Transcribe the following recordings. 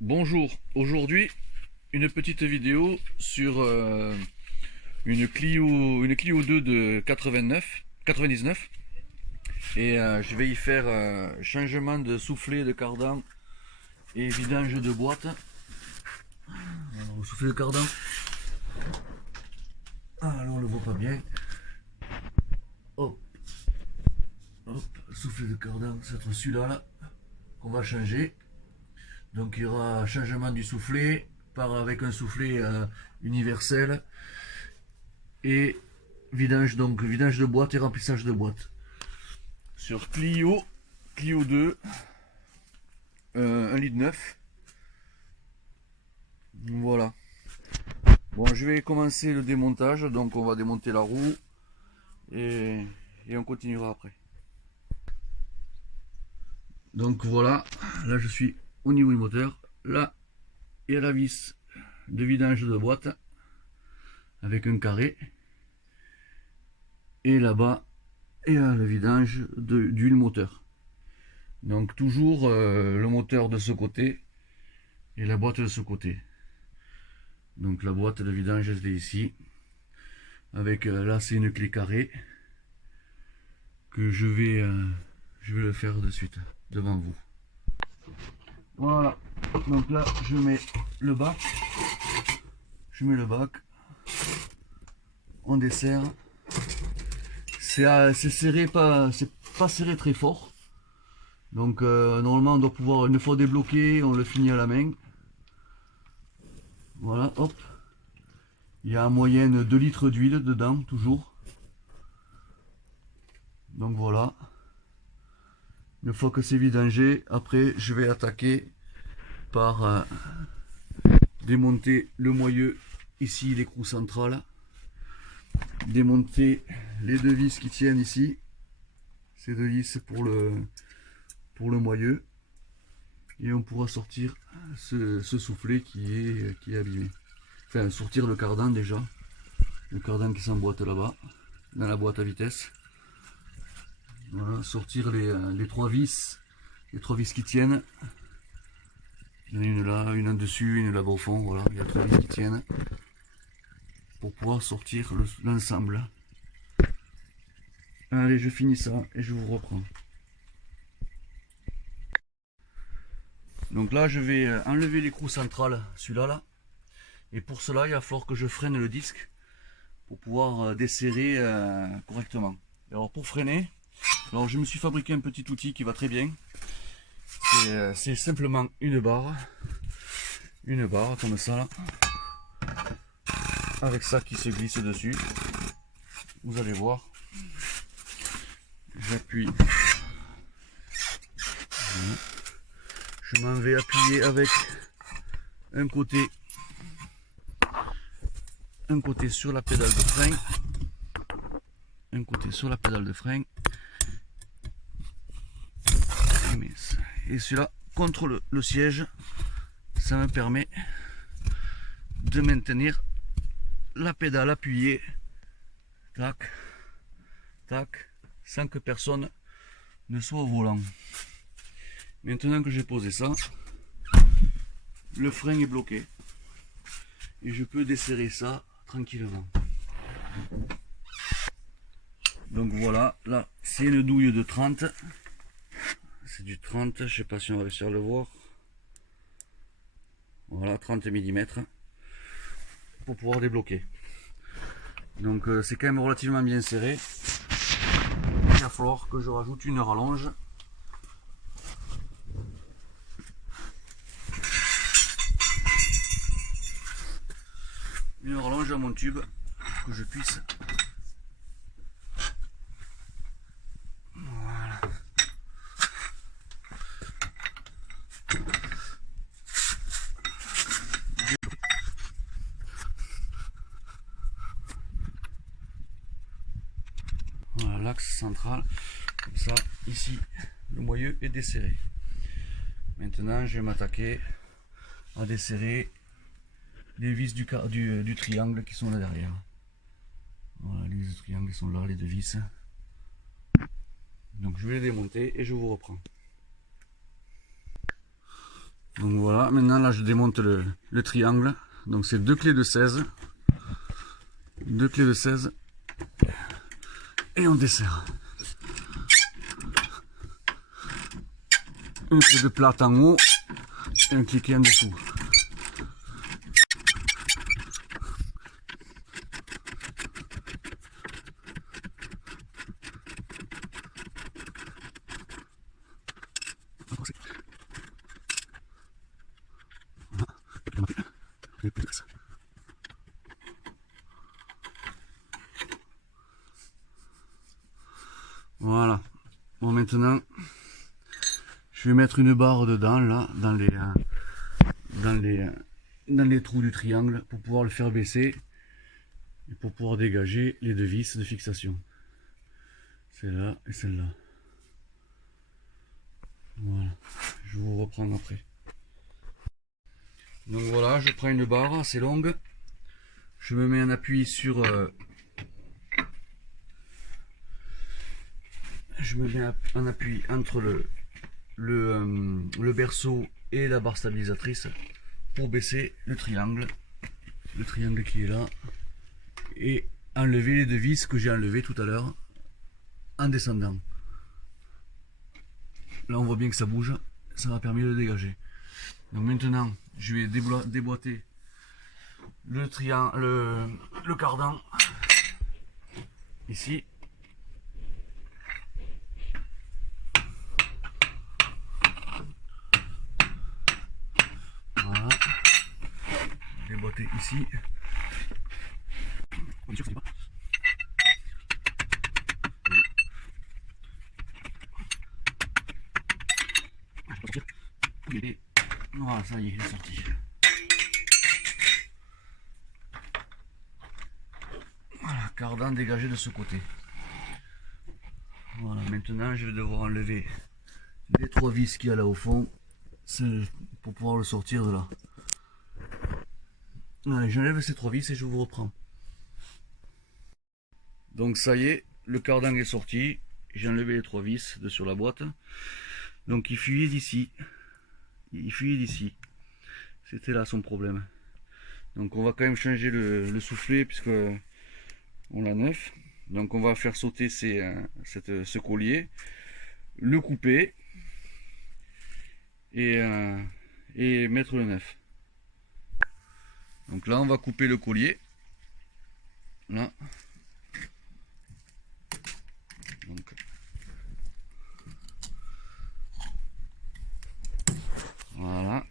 Bonjour, aujourd'hui une petite vidéo sur une Clio 2 de 99 et je vais y faire changement de soufflet de cardan et vidange de boîte. Alors, soufflet de cardan, alors on le voit pas bien. Hop, hop, soufflet de cardan, c'est celui-là là, qu'on va changer. Donc il y aura changement du soufflet avec un soufflet universel et vidange de boîte et remplissage de boîte. Sur Clio 2, 1 litre 9. Voilà. Bon, je vais commencer le démontage, donc on va démonter la roue et on continuera après. Donc voilà, là je suis au niveau du moteur. Là, il y a la vis de vidange de boîte avec un carré. Et là-bas, il y a le vidange d'huile moteur. Donc toujours le moteur de ce côté et la boîte de ce côté. Donc la boîte de vidange est ici. Avec là c'est une clé carrée que je vais le faire de suite devant vous. Voilà. Donc là je mets le bac. On desserre. C'est serré, c'est pas serré très fort. Donc normalement on doit pouvoir, une fois débloqué, on le finit à la main. Voilà, hop. Il y a en moyenne 2 litres d'huile dedans, toujours. Donc voilà. Une fois que c'est vidangé, après je vais attaquer par démonter le moyeu, ici l'écrou central. Démonter les deux vis qui tiennent ici. Ces deux vis pour le moyeu. Et on pourra sortir ce soufflet qui est abîmé. Enfin, sortir le cardan déjà. Le cardan qui s'emboîte là-bas, dans la boîte à vitesse. Voilà, sortir les trois vis qui tiennent. Il y en a une là, une en dessus, une là-bas au fond. Voilà, il y a trois vis qui tiennent. Pour pouvoir sortir l'ensemble. Allez, je finis ça et je vous reprends. Donc là, je vais enlever l'écrou central, celui-là là. Et pour cela, il va falloir que je freine le disque pour pouvoir desserrer correctement. Alors pour freiner, alors je me suis fabriqué un petit outil qui va très bien. C'est simplement une barre comme ça là, avec ça qui se glisse dessus. Vous allez voir. J'appuie. Je m'en vais appuyer avec un côté sur la pédale de frein, et celui-là contre le siège. Ça me permet de maintenir la pédale appuyée, tac, tac, sans que personne ne soit au volant. Maintenant que j'ai posé ça, le frein est bloqué et je peux desserrer ça tranquillement. Donc voilà, là c'est une douille de 30, c'est du 30, je sais pas si on va réussir à le voir. Voilà, 30 mm pour pouvoir débloquer. Donc c'est quand même relativement bien serré. Il va falloir que je rajoute une rallonge. Une rallonge à mon tube que je puisse. Voilà. Voilà l'axe central. Comme ça, ici, le moyeu est desserré. Maintenant, je vais m'attaquer à desserrer les vis du triangle qui sont là derrière. Voilà, les vis du triangle sont là, les deux vis. Donc je vais les démonter et je vous reprends. Donc voilà, maintenant là je démonte le triangle. Donc c'est deux clés de 16. Deux clés de 16. Et on desserre. Une clé de plate en haut et un cliquet en dessous. Voilà. Bon, maintenant, je vais mettre une barre dedans, là, dans les trous du triangle, pour pouvoir le faire baisser et pour pouvoir dégager les deux vis de fixation. Celle-là et celle-là. Voilà. Je vous reprends après. Donc voilà, je prends une barre assez longue. Je me mets en appui sur... je me mets en appui entre le berceau et la barre stabilisatrice pour baisser le triangle qui est là, et enlever les deux vis que j'ai enlevé tout à l'heure en descendant. Là on voit bien que ça bouge, ça m'a permis de le dégager. Donc maintenant je vais déboîter le triangle, le cardan ici. Voilà, déboîter ici. Voilà, ça y est, il est sorti. Voilà, cardan dégagé de ce côté. Voilà, maintenant je vais devoir enlever les trois vis qu'il y a là au fond pour pouvoir le sortir de là. Allez, j'enlève ces trois vis et je vous reprends. Donc ça y est, le cardan est sorti. J'ai enlevé les trois vis de sur la boîte. Donc il fuyait d'ici. Il fuyait d'ici. C'était là son problème. Donc on va quand même changer le soufflet puisque on l'a neuf. Donc on va faire sauter ce collier, le couper et mettre le neuf. Donc là on va couper le collier. Là. Donc, voilà.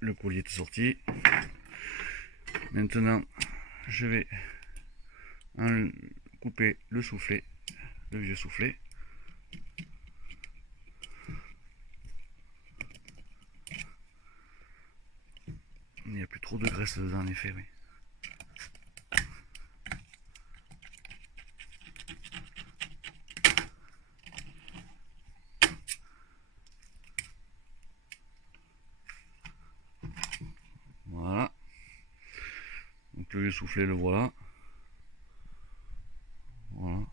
Le collier est sorti. Maintenant je vais couper le soufflet, le vieux soufflet. Il n'y a plus trop de graisse dedans en effet, oui. Voilà. Donc le vieux soufflet, le voilà. Voilà.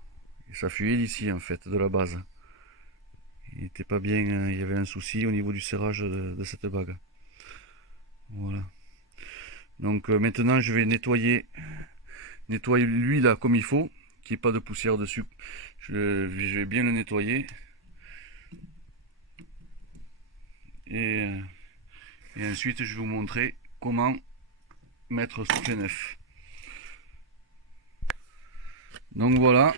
Et ça fuyait d'ici en fait, de la base. Il n'était pas bien, il y avait un souci au niveau du serrage de cette bague. Voilà. Donc maintenant je vais nettoyer lui là comme il faut, qu'il n'y ait pas de poussière dessus. Je vais bien le nettoyer. Et ensuite je vais vous montrer comment mettre le soufflet neuf. Donc voilà.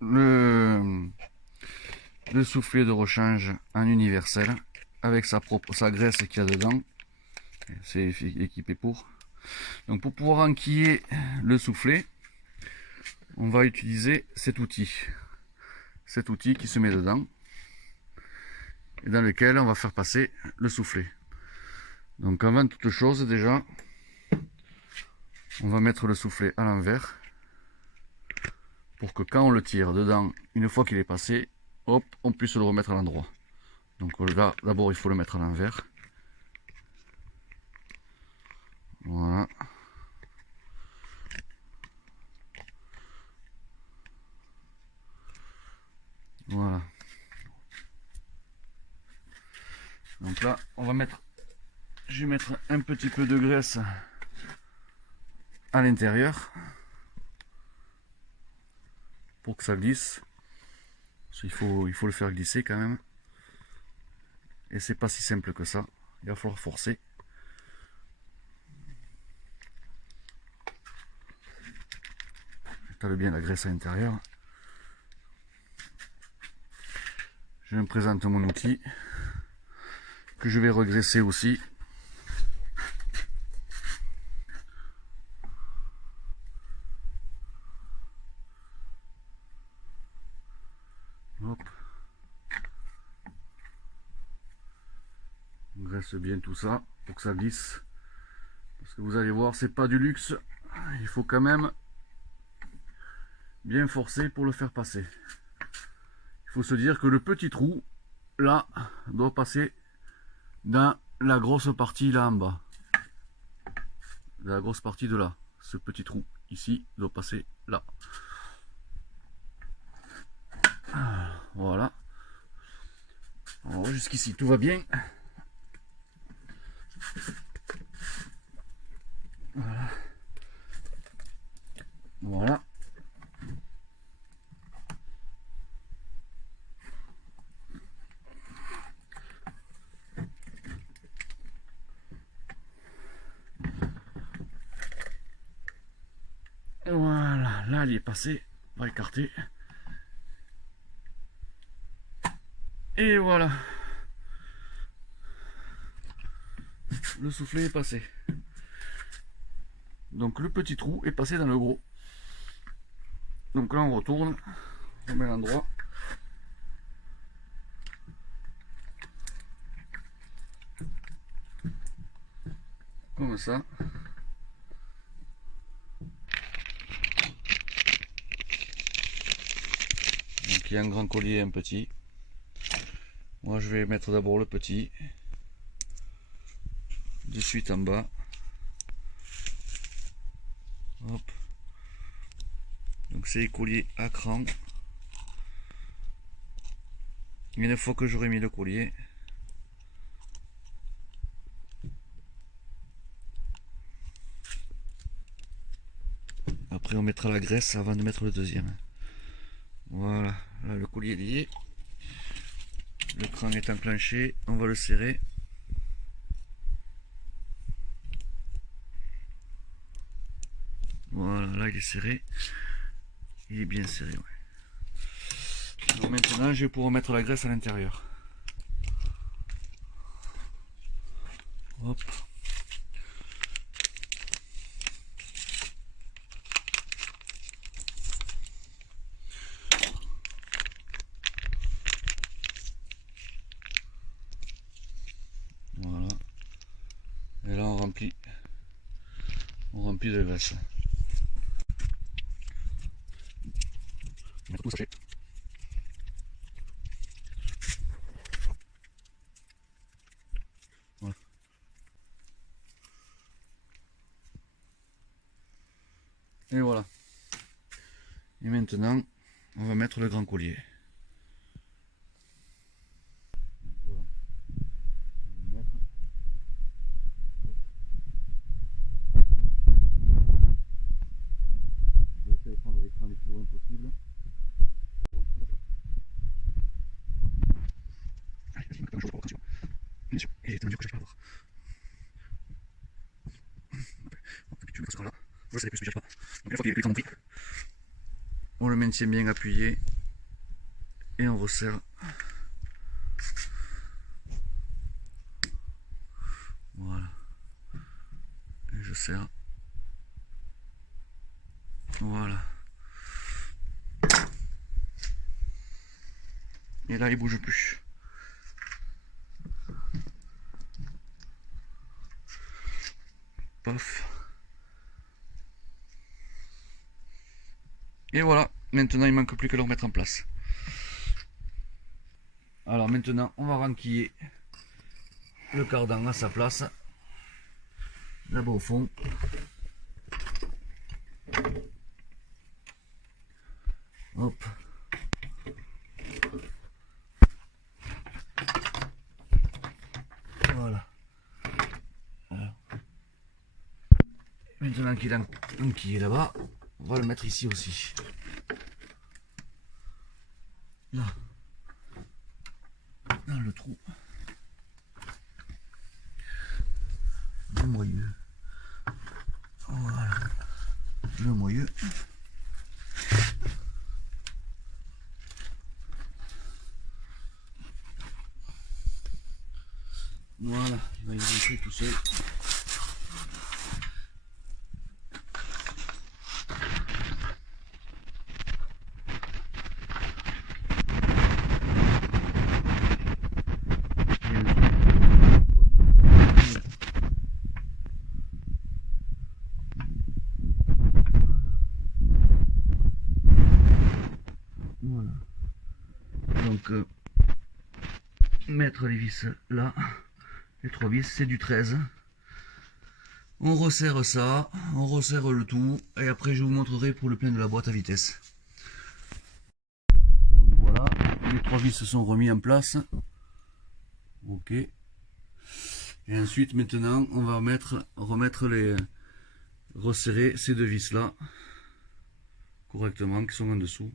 Le soufflet de rechange en universel avec sa graisse qu'il y a dedans. C'est équipé pour. Donc pour pouvoir enquiller le soufflet, on va utiliser cet outil qui se met dedans et dans lequel on va faire passer le soufflet. Donc avant toute chose, déjà on va mettre le soufflet à l'envers pour que quand on le tire dedans, une fois qu'il est passé, hop, on puisse le remettre à l'endroit. Donc là d'abord il faut le mettre à l'envers. Voilà. je vais mettre un petit peu de graisse à l'intérieur pour que ça glisse. Il faut le faire glisser quand même. Et c'est pas si simple que ça. Il va falloir forcer. Étale bien la graisse à l'intérieur. Je me présente mon outil que je vais regraisser aussi. Hop. On graisse bien tout ça pour que ça glisse. Parce que vous allez voir, c'est pas du luxe. Il faut quand même bien forcer pour le faire passer. Il faut se dire que le petit trou, là, doit passer dans la grosse partie là en bas. La grosse partie de là. Ce petit trou ici doit passer là. Voilà. Alors jusqu'ici tout va bien. Voilà. Voilà. Voilà, là il est passé, on va écarter. Et voilà. Le soufflet est passé. Donc le petit trou est passé dans le gros. Donc là on retourne, on met l'endroit. Comme ça. Donc il y a un grand collier et un petit. Moi je vais mettre d'abord le petit. De suite en bas. Hop. Donc c'est les colliers à cran. Une fois que j'aurai mis le collier, après on mettra la graisse avant de mettre le deuxième. Voilà, là le collier est lié. Le cran est enclenché, on va le serrer. Voilà, là il est serré. Il est bien serré, ouais. Donc maintenant je vais pouvoir mettre la graisse à l'intérieur. Hop. Voilà. Et là on remplit de graisse. Mettre tout sachet. Voilà. Et voilà. Et maintenant, on va mettre le grand collier. Voilà. On va mettre. Je vais essayer de prendre l'écran le plus loin possible. Bien sûr, et c'est un dur que je vais avoir. Tu mets ça là. Je sais plus ce que je pas. Donc une fois qu'il est compris, on le maintient bien appuyé et on resserre. Voilà. Et je serre. Voilà. Et là il bouge plus. Paf. Et voilà, maintenant il manque plus que le remettre en place. Alors maintenant on va renquiller le cardan à sa place. Là-bas au fond. Hop. Voilà. maintenant qu'il est là-bas, on va le mettre ici aussi. Là. Dans le trou. Le moyeu. Voilà. Le moyeu. Voilà, il va y rentrer tout seul. Voilà. Donc, mettre les vis là. Les 3 vis, c'est du 13. On resserre ça, on resserre le tout, et après je vous montrerai pour le plein de la boîte à vitesse. Donc voilà, les 3 vis se sont remis en place. Ok. Et ensuite, maintenant, on va resserrer ces 2 vis là correctement, qui sont en dessous.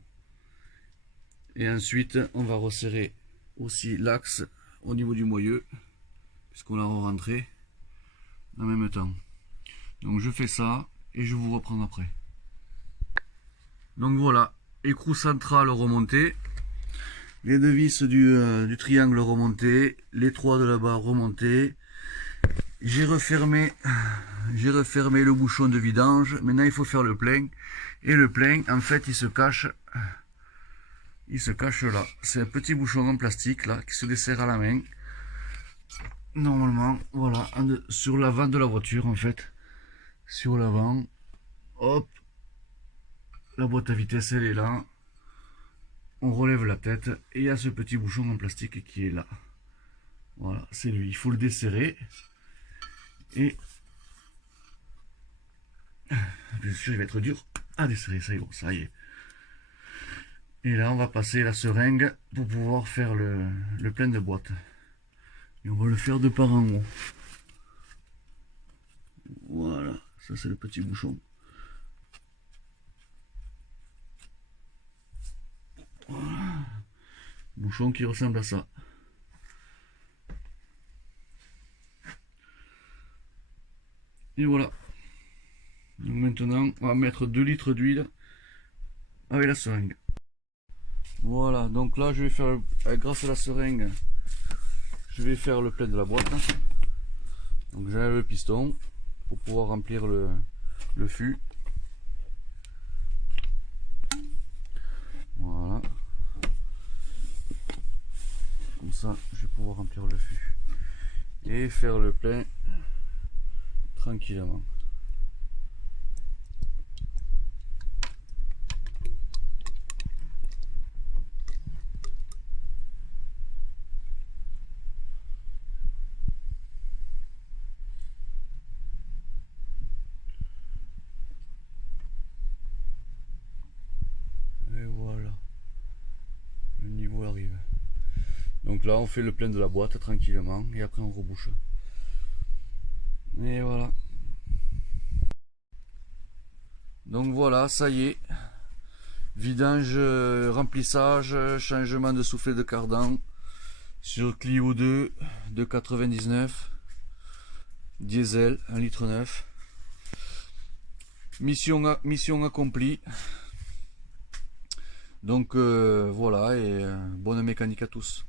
Et ensuite, on va resserrer aussi l'axe au niveau du moyeu, puisqu'on l'a rentré en même temps. Donc je fais ça et je vous reprends après. Donc voilà, écrou central remonté, les 2 vis du triangle remonté, les 3 de là-bas remontés. J'ai refermé le bouchon de vidange. Maintenant il faut faire le plein, et le plein en fait il se cache là. C'est un petit bouchon en plastique là qui se dessert à la main. Normalement, voilà, sur l'avant de la voiture en fait. Sur l'avant, hop, la boîte à vitesse elle est là. On relève la tête et il y a ce petit bouchon en plastique qui est là. Voilà, c'est lui. Il faut le desserrer. Et bien sûr, il va être dur à desserrer. Ça y est, bon, ça y est. Et là, on va passer la seringue pour pouvoir faire le plein de boîte. Et on va le faire de part en haut. Voilà, ça c'est le petit bouchon. Voilà. Bouchon qui ressemble à ça. Et voilà. Donc maintenant, on va mettre 2 litres d'huile avec la seringue. Voilà, donc là je vais faire, grâce à la seringue, je vais faire le plein de la boîte. Donc j'enlève le piston pour pouvoir remplir le fût. Voilà. Comme ça, je vais pouvoir remplir le fût. Et faire le plein tranquillement. Et voilà. Le niveau arrive. Donc là, on fait le plein de la boîte tranquillement et après on rebouche. Et voilà. Donc voilà, ça y est. Vidange, remplissage, changement de soufflet de cardan sur Clio 2 de 99, diesel 1,9 litre. Mission accomplie. Donc voilà, et bonne mécanique à tous.